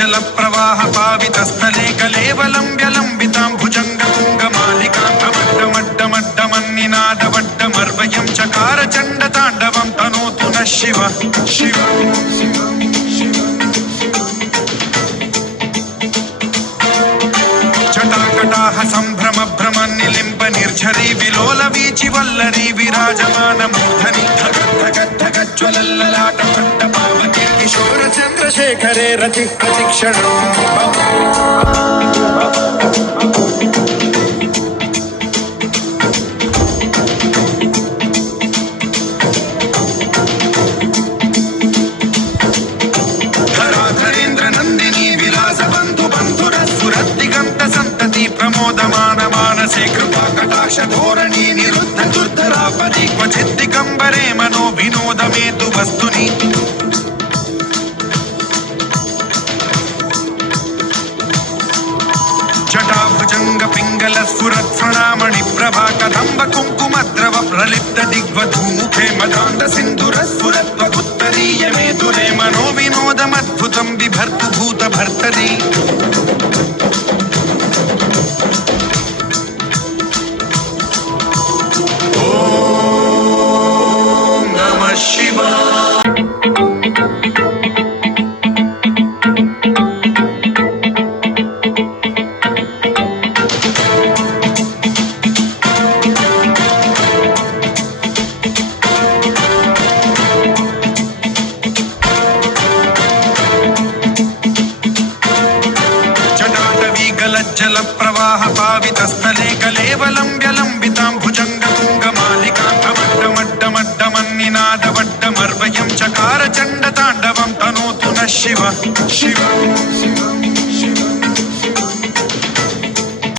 जल प्रवाह पावितस्थले कलेवलम्ब्यलम्बितां भुजङ्गतुङ्गमालिकान्तमड्डमड्डमड्डमन्निनादवड्डमर्वयं चकार चण्डताण्डवं तनोतु नः शिव शिव जटाकटाह सम्भ्रम भ्रमन्निलिम्ब निर्झरी विलोल वीचि वल्लरी विराजमान मूर्धनि धगद्धगद्धगज्ज्वलल्ललाट पट्टपावके किशोर चन्द्रशेखरे रति प्रतिक्षणम् प्रमोदमान मानसे कृपा कटाक्ष धोरणी निरुद्ध दुर्धरापदि क्वचित् दिगम्बरे मनो विनोदमेतु वस्तुनि जटाभुजंग पिंगल स्फुरत् प्रणामणि प्रभा कदम्ब कुङ्कुमद्रव प्रलिप्त दिग्वधूमुखे मदान्त सिन्धुर स्फुरत् वगुत्तरीय मेतुरे मनो विनोदमद्भुतं बिभर्तु भूत भर्तरि जल प्रवाह पावितस्थले कलेवलम्ब्यलम्बितां भुजङ्गतुङ्गमालिकान्तमड्डमड्डमड्डमन्निनादवड्डमर्वयं चकार चण्डताण्डवं तनोतु नः शिव शिव